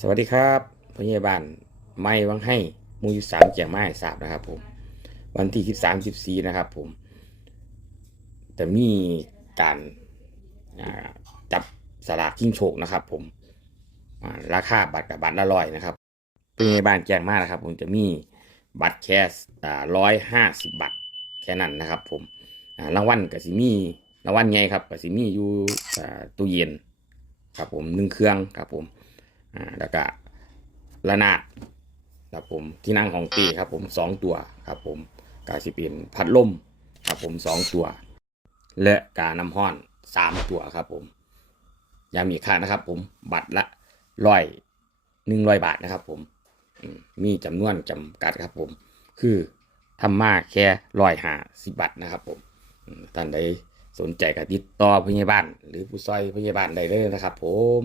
สวัสดีครับพยาบาลไม่วังให้มูยสามเจียงไม้ทราบนะครับ ผม วันที่สิบสามสิบสี่นะครับ ผมจะมีการจับสลากกิ้งโชคนะครับ ผมราคาบัตรกับบัตรละร้อยนะครับพยาบาลแจ้งมากนะครับ ผมจะมีบัตรแค่ร้อยห้าสิบบาทแค่นั้นนะครับ ผมรางวัลกับสิมีรางวัลไงครับกับสิมีอยู่ตู้เย็นครับ ผมหนึ่งเครื่องครับผม อ่าแล้วก็ระนาดครับผมที่นั่งของตีครับผมสองตัวครับผมกาสิเป็นพัดลมครับผมสองตัว และกาน้ำห้อนสามตัวครับผมยามีค่านะครับ ผมบัตรละร้อยหนึ่งร้อยบาทนะครับ ผมมีจำนวนจำกัดครับ ผม คือทำมาแค่ร้อยหาสิบบาทนะครับ ผมท่านใดสนใจก็ติดต่อพยาบาลหรือผู้ซอยพยาบาลได้เลยนะครับ ผม